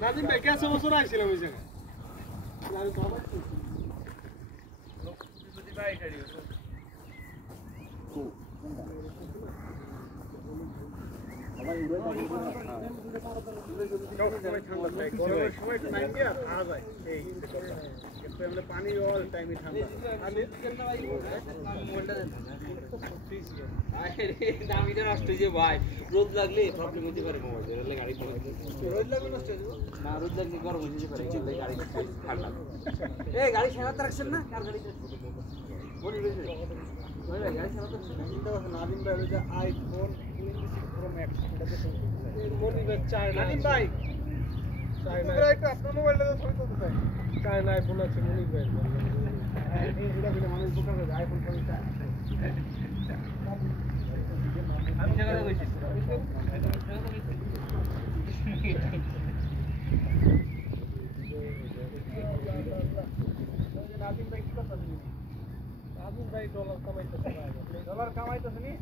নাদিম ভাই কেসে বছর আইছিলাম ওই জায়গায় পানি অল টাইমে ঠান্ডা দামিটা নষ্ট হয়ে ভাই রোদ লাগলে প্রবলেম হতে পারে মোবাইল গাড়ি রোদ লাগলে নষ্ট হয়ে যাবে না রোদ লাগলে গরম হয়ে যেতে পারে এই গাড়ি ঠান্ডা এই গাড়ি সারাতে রাখছেন না কার গাড়ি বলি বেশি ওই গাড়ি সারাতে চিন্তা করছেন নাদিম ভাই ওই যে আইফোন 26 প্রো ম্যাক্স এটাতে বলি ভাই চাই নাদিম ভাই চাই না একটু আপনার মোবাইলটা ছবি তুলতে চাই চাই না আইফোন আছে মনি ভাই এটা দিলে মানুষ বোকা হবে আইফোন ছবি চাই আমি জায়গাটা কইছি নাদিম ভাই কি কথা নাদিম ভাই ডলার কামাইতেছে নি